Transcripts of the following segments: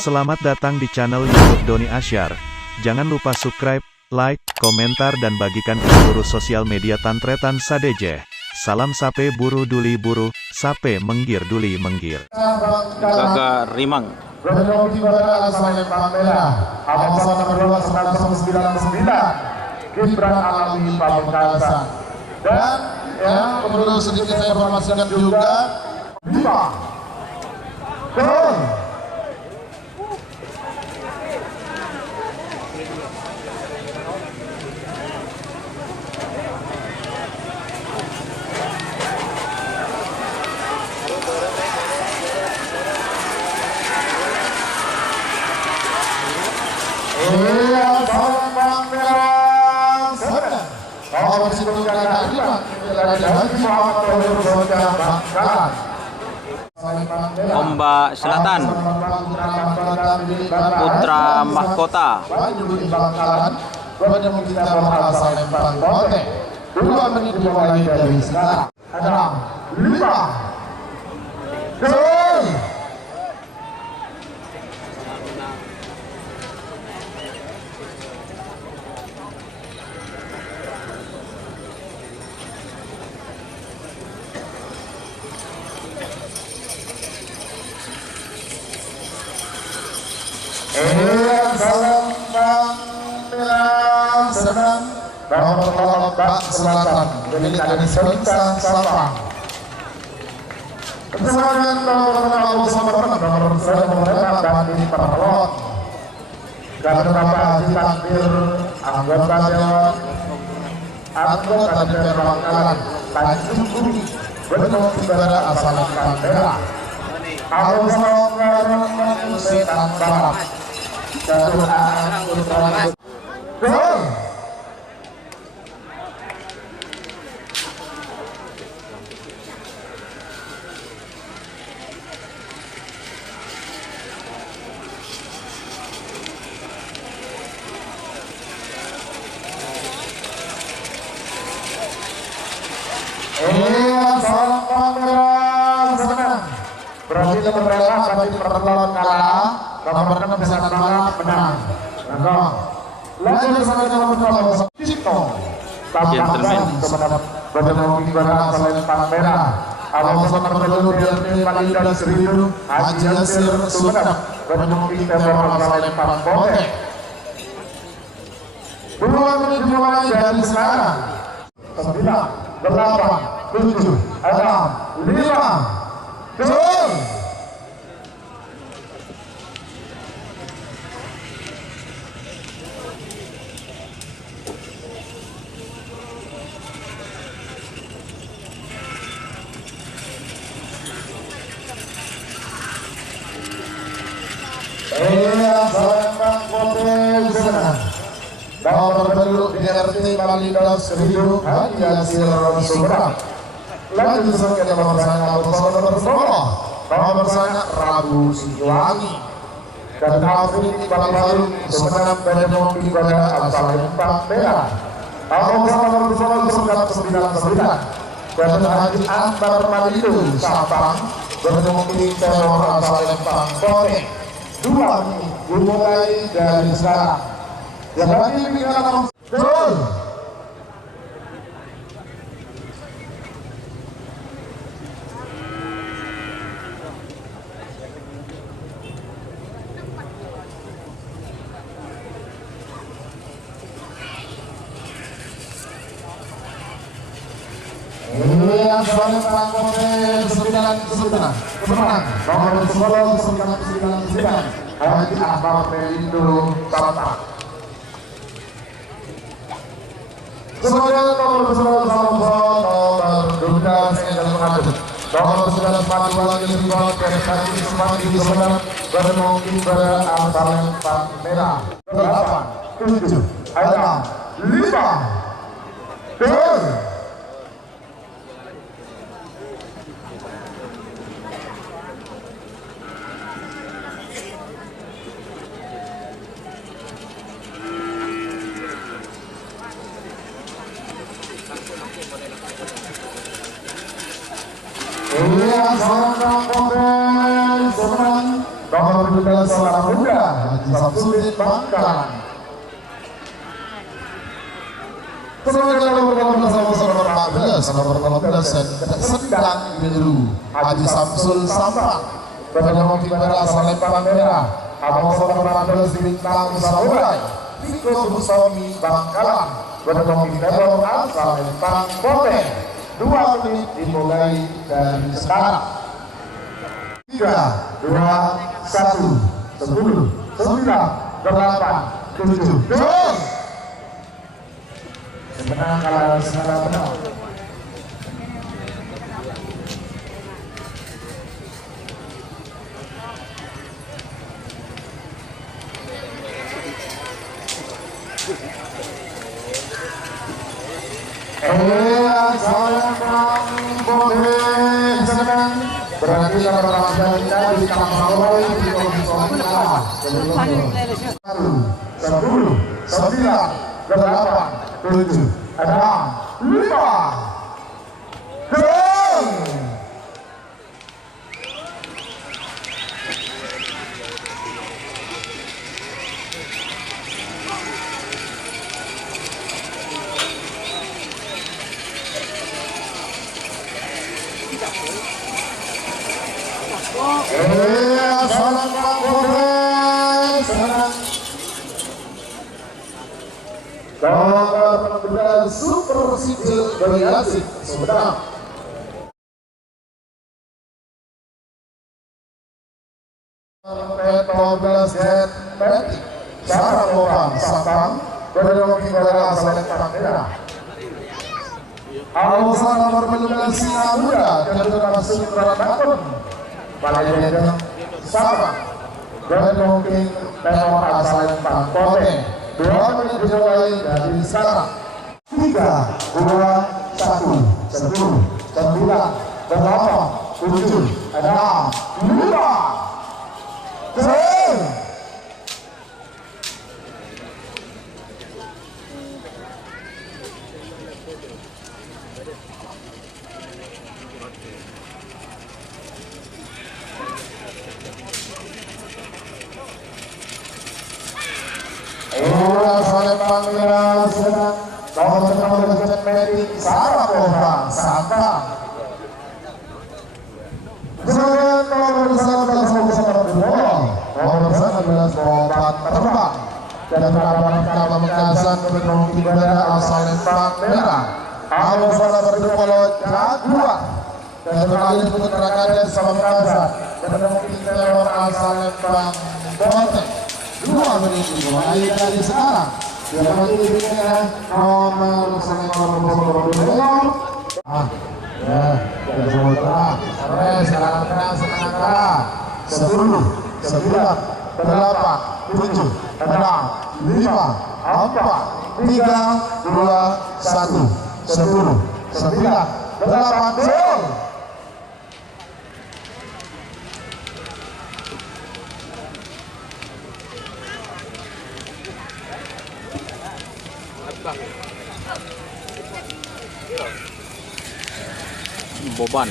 Selamat datang di channel YouTube Doni Asyar. Jangan lupa subscribe, like, komentar dan bagikan ke seluruh sosial media Tantretan Sadeje. Salam sape buru duli buru, sape menggir duli menggir. Kakak Rimang. Gibran alami Pamekasan. Dan ya, perlu sedikit saya informasikan juga 5 gol. Ombak Selatan, Putra Mahkota. Dua menit dimulai dari sekarang. Ada 5 gol. Ombak Selatan milik dari Selita Sabang. Kemudian nomor 1 Bandi Perlot. Karena Bapak Haji Takdir, anggota Dewan, anggota DPR Bangkalan, Tanjung Bumi, bentuk negara asal Kandera. Alhamdulillah Setan Barat. Ketuaan Putra Gol. Berarti nomor Bandi Perlot kalah, nomor 6 bisa kalah menang. Lanjut sampai nomor 2 Cipto. Tambahkan kepada Badan Pembinaan selain Palmera. Alasan nomor 2 DRT Palindan Seribu Haji Yasir Sumenep. Badan Pembinaan selain Palmera. 2 menit dimulai dari sekarang. 9, 8, 7, 6, 5 gol. Nomor baru DRT Palindan Seribu Haji Yasir Sumenep. Lanjut sampai nomor sana nomor sana Rabu Siliwangi dan Afrik Baru Sumenep Badan Pembinaan asal Palmera. Nomor 99 Badan Haji Akbar Malido Sabang Badan Pembinaan asal Palmera. 2 menit dimulai dari sekarang. Yang lagi pimpinan gol. Yang paling perangkotnya 99 kemenang nomor 99 Haji Akbar Malido Sabang. Kemudian nomor 99 Duda Sendal Mengaduk. Nomor 94 Ribuan Prestasi Semati Sumenep Badan Pembinaan asal Palmera. 8, 7, 6, 5 gol. Iya, seorang pemain nomor 12 seorang muda Haji Samsudin Bangkalan. Kemudian nomor 15 nomor 14 Sendang Biru Haji Samsul Sampang. Pada nomor 15 asal Lempang Merah nomor 14 Bintang Samurai Tiko Busomi Bangkalan. Pada nomor 15 asal Lempang Bote. 2 menit dimulai dari sekarang. 3, 2, 1, 10, 9, 8, 7, terus. Menang kalah secara menang. Berarti kalau kita di Kampawai di Komisi 10, 9, 8, 7, 6, 5, 4, 3, 2, 1, Super Sijil dari Asik Sumedang. Petoblas Jet Metik Sarang Lorang Sampang dari nomor 3 asal Lempang Merah. Awal nomor 15 Singa Muda Jatuh Masuk Ranakun Balai Sampang dari nomor tenor asal Lempang Kote. 2 menit dimulai dari sekarang. 3, 2, 1, 10, 9, 8, 7, 6, 5, 4. Nomor Medik Sarapova Sampang. Kemudian nomor 19 Bobat Terbang dan penambahan kapal Pamekasan penumpang ibadah asal Lempang Merah. Awal salah berdua Jaguar dan kembali putra kadet sama Pamekasan dan penumpang teror asal Lempang Botek. 2 menit dimulai dari sekarang. Yang berikutnya nomor 10 Boban.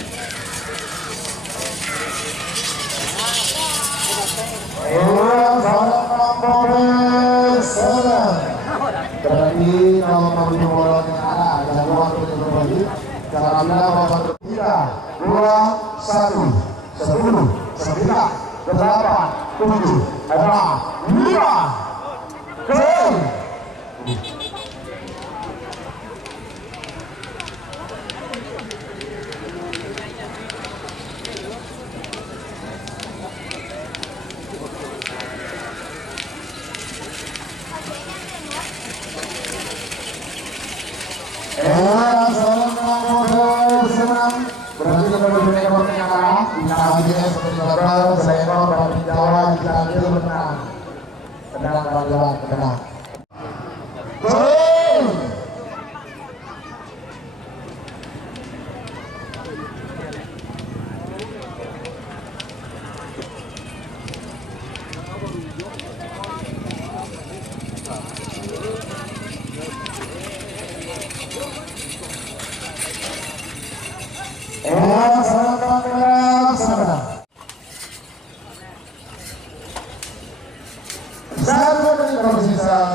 Berarti nomor 5 bola yang ada ruang untuk berbagi. Jangan bilang nomor 3, 2, 1, 10, 9, 8, 7, 6, 5, 4. Berarti kita berdua ekor kalah, kita aja seperti Babel, seekor dari Jawa diambil menang. Tenang kawan, tenang.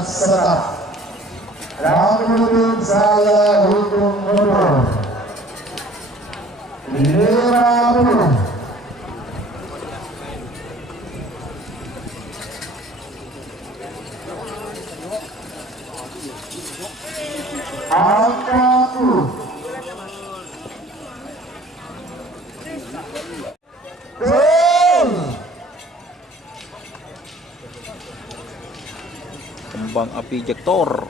setara. Yang kemudian saya hitung mundur 50. Angka 10. Kembang api jektor.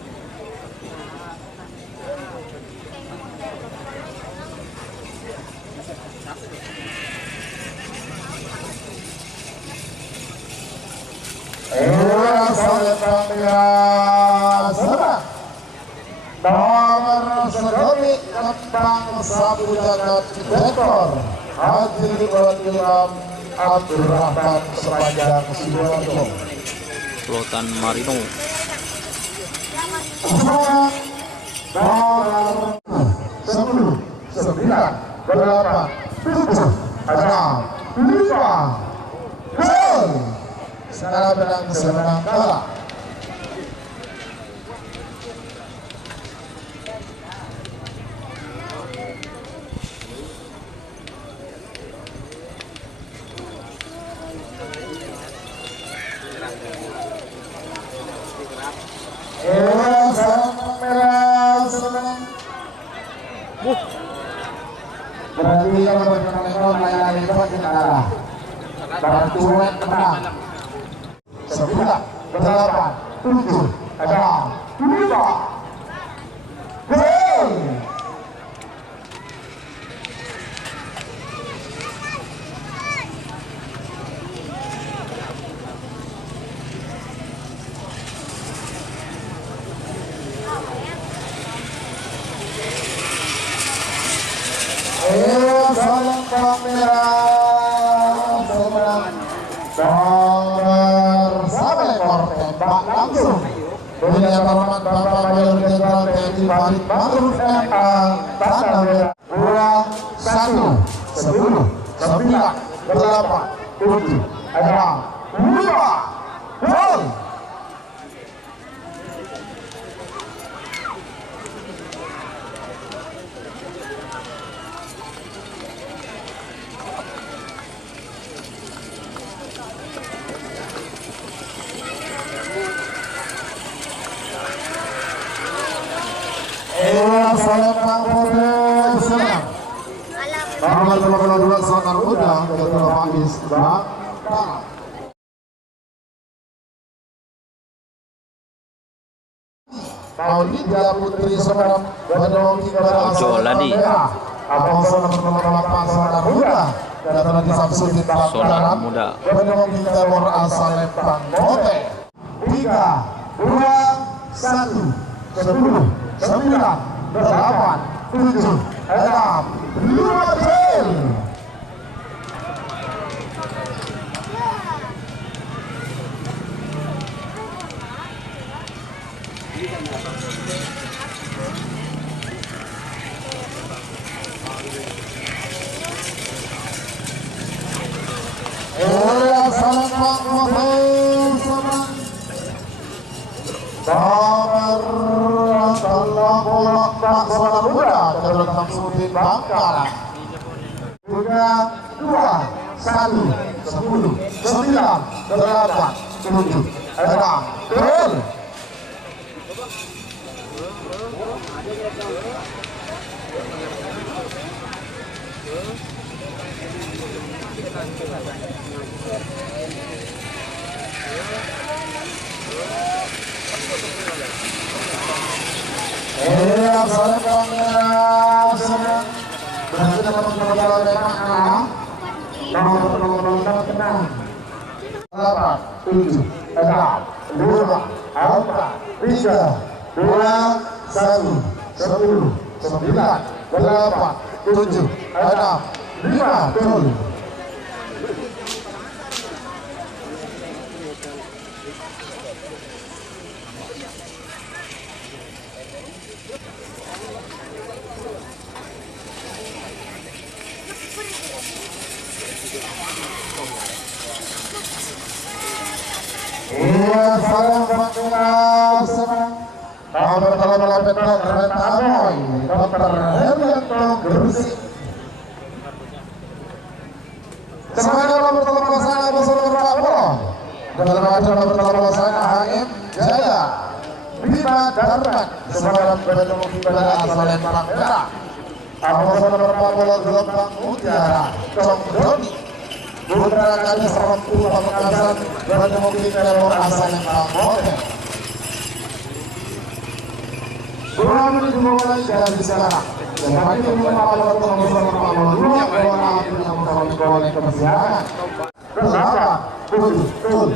Nomor sedikit kembang sapu jagat jektor Haji Ridwan Ilham Abdurrahman sepanjang Sidoarjo. Sultan Marino. Nomor 10, 9, 8, 7, 6, 5. Gol. Sekarang menang kalah. Berarti kalau berkenaan layanan itu kita kalah. Bantuan menang. 9, 8, 7, 6, 5. Gol. Salam kamera nomor ekor tembak langsung punya hormat Bapak Mayor Jenderal TNI Farid Ma'ruf MA tanda merah 2, 1, 10, 9, 8, 7, 6, 5. Gol. Saya Bang Profesor nomor 22 Sonar Muda Ketua Faiz Bang Aulia Putri Sonar Badongi Ojo Ladi. Abang Sonar nomor 8 Sonar Muda Data di Samsudin Sonar Muda. Badongi Timur Asal Lempang Mote 3, 2, 1, 10, 9, 8, 7, 6, 5 gol. Pak Sonar Muda Ketua Samsudin Bangkalan 3, 2, 1, 10, 9, 8, 7, 6. Gol. Salam kamera senang berarti dapat mengambil tembakan nomor tenang 8, 7, 6, 5, 4, 3, 2, 1, 10, 9, 8, 7, 6, 5 gol. Salam kamera Kalau Petro Kereta Aboy, Dr. Herlianto Gresik. Semuanya nomor pelaksana bersama Pak Boy. Nomor pelaksana HM Jaya. Bima Darman sebagai badan pembinaan asal Lembang Merah. Nomor Pak Bola Gelombang Mutiara. Cong Doni. Putra Kadis Rampu Pamekasan badan pembinaan asal Lembang Merah. Bola ini dimulai dari sekarang. Jadi dimulai pada nomor dua bola yang memperoleh kemenangan. Berapa? Betul.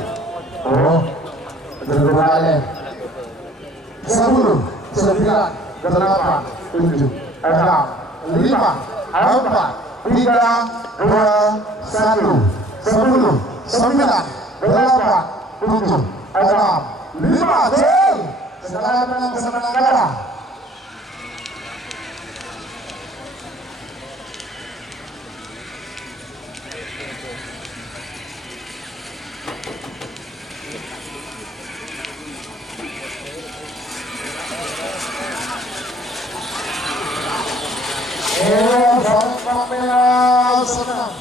Oh, berbalik. 10, 9, 8, 7, 6, 5, 4, 3, 2, 1, 10, 9, 8, 7, 6, 5, gol. Sekarang menang kesenangan kalah. Senang.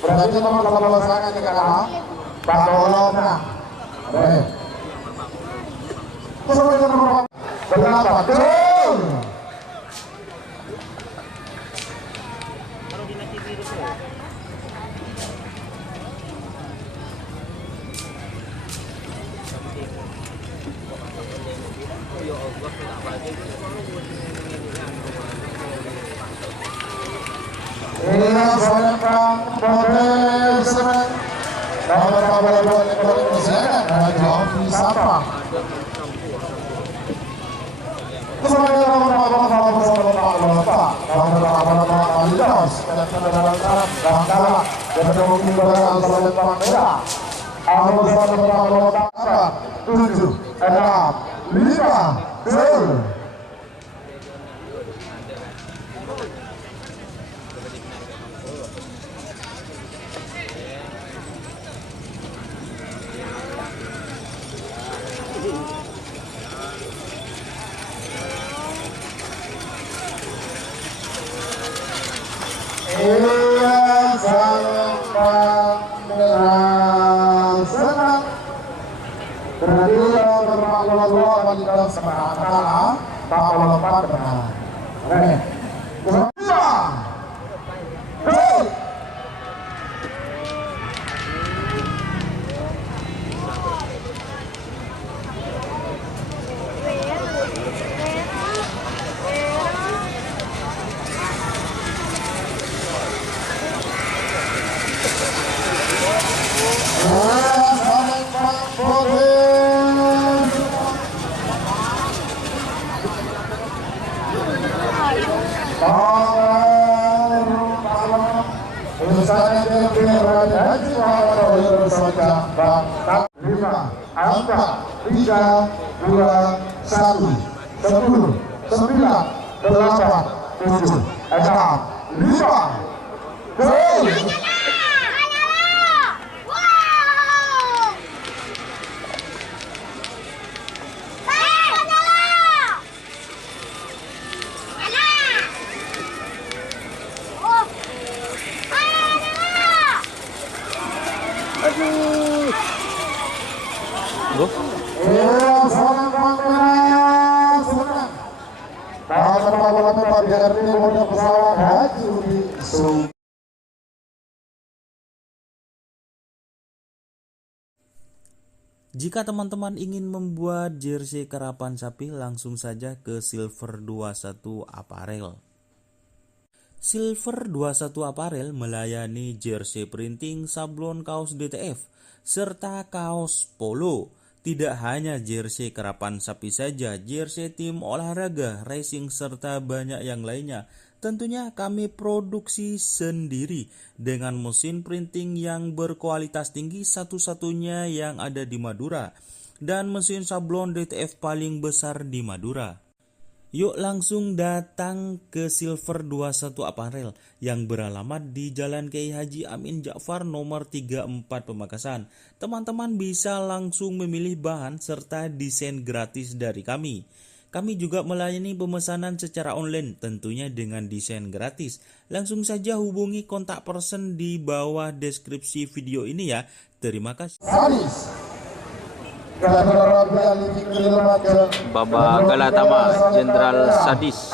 Berarti nomor 18 sangat kalah. Pak Dolo menang. Baik. Nomor berapa? Gol. Sayangkan Polres Semen nomor 22 Polres Semen Raja Ofi Sapa. Sebagai nomor 44 dan kendaraan Arab dan kalah dan mungkin berasal dari Lembang Merah. Nomor 7, 6, 5, gol. Senang berarti nomor 22 semangat kalah, Pak Lompat benar. Gol. Angka 3, 2, 1, 10, 9, 8, 7, 6, 5, gol. Jika teman-teman ingin membuat jersey karapan sapi, langsung saja ke Silver 21 Apparel. Silver 21 Apparel melayani jersey printing, sablon kaos DTF, serta kaos polo. Tidak hanya jersey karapan sapi saja, jersey tim olahraga, racing, serta banyak yang lainnya. Tentunya kami produksi sendiri dengan mesin printing yang berkualitas tinggi, satu-satunya yang ada di Madura, dan mesin sablon DTF paling besar di Madura. Yuk langsung datang ke Silver 21 Apparel yang beralamat di Jalan Kiai Haji Amin Ja'far nomor 34 Pamekasan. Teman-teman bisa langsung memilih bahan serta desain gratis dari kami. Kami juga melayani pemesanan secara online tentunya dengan desain gratis. Langsung saja hubungi kontak person di bawah deskripsi video ini ya. Terima kasih. Baba Galatama Jenderal Sadis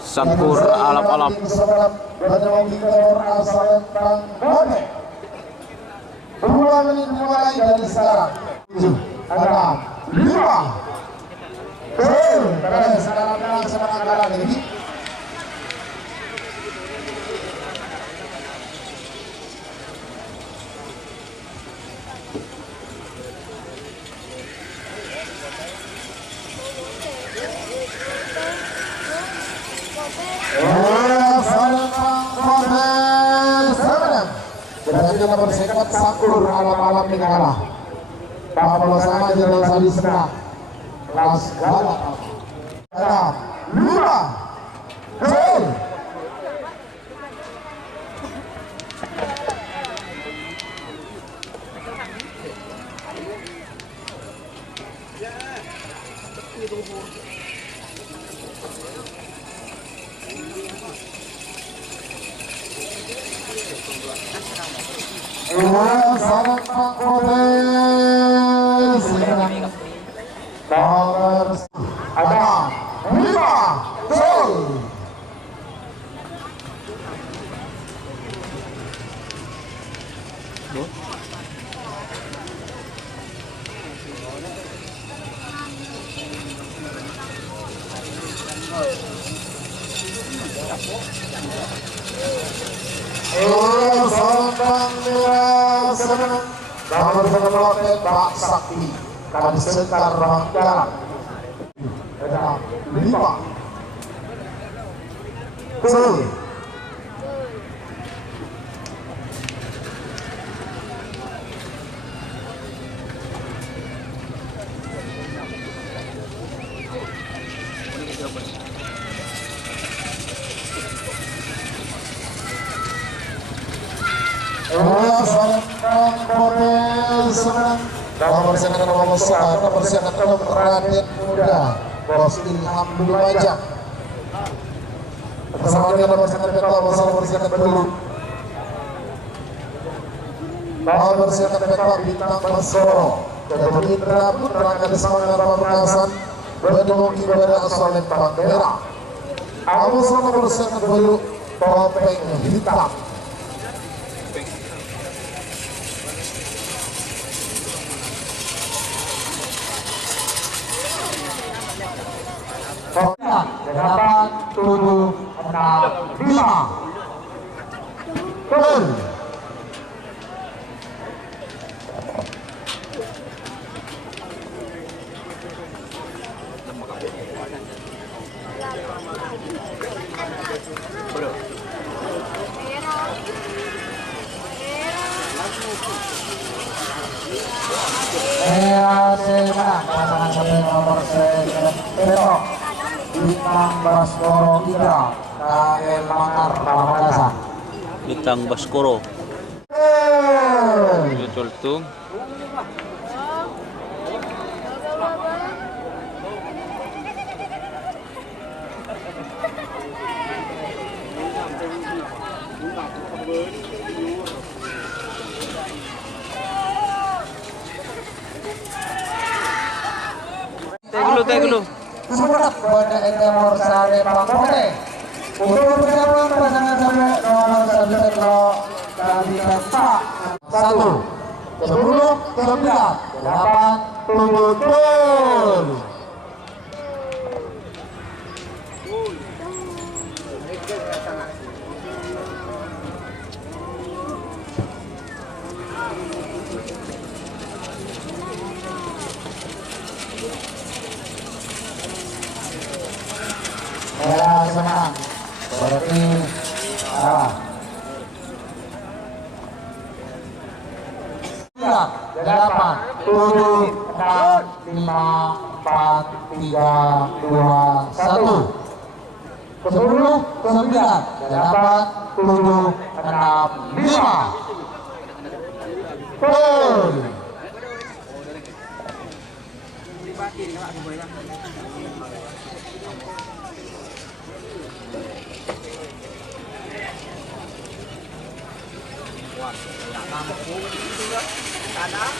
Sangkur alap-alap Dua menit mulai dari sekarang. Ada 5. Sekarang ini. Berarti nomor sekat Sangkur alam-alam ini kalah. Pak sama Jenderal Sadis menang. Kelas galak. Ada 5. Gol. Sangat nomor ada 5 gol. Nomor 9 Pak Sakti Kali Sekar Ranggalan. Ada 5 gol. Nomor sekat nomor Raden Muda Bos Ilham Lumajang bersama dengan nomor sekat dulu nomor sekat Bintang Baskoro dan Indra Putra Kadesmangan Pamekasan berdemong ibadah asal Lempang Merah. Awas nomor sekat dulu topeng hitam. Delapan, 7, 6, 5 gol. Pasangan sampai nomor Petro Bintang Baskoro Indra KL Manggar Pamekasan. Bintang Baskoro Coltung teh dulu. Surat kepada Etemor Sare Pangkone untuk pertemuan pasangan sampai nomor 1 kami Pak 1 10 9 8 7 gol. Senang berarti 8, 7, 6, 5, 4, 3, 2, 1. 10, 9, 8, 7, 6, 5. Gol. menang.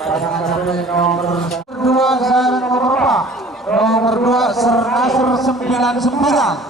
Pasangan satu nomor 2 dan nomor 4. Nomor 2 Sernasr 99.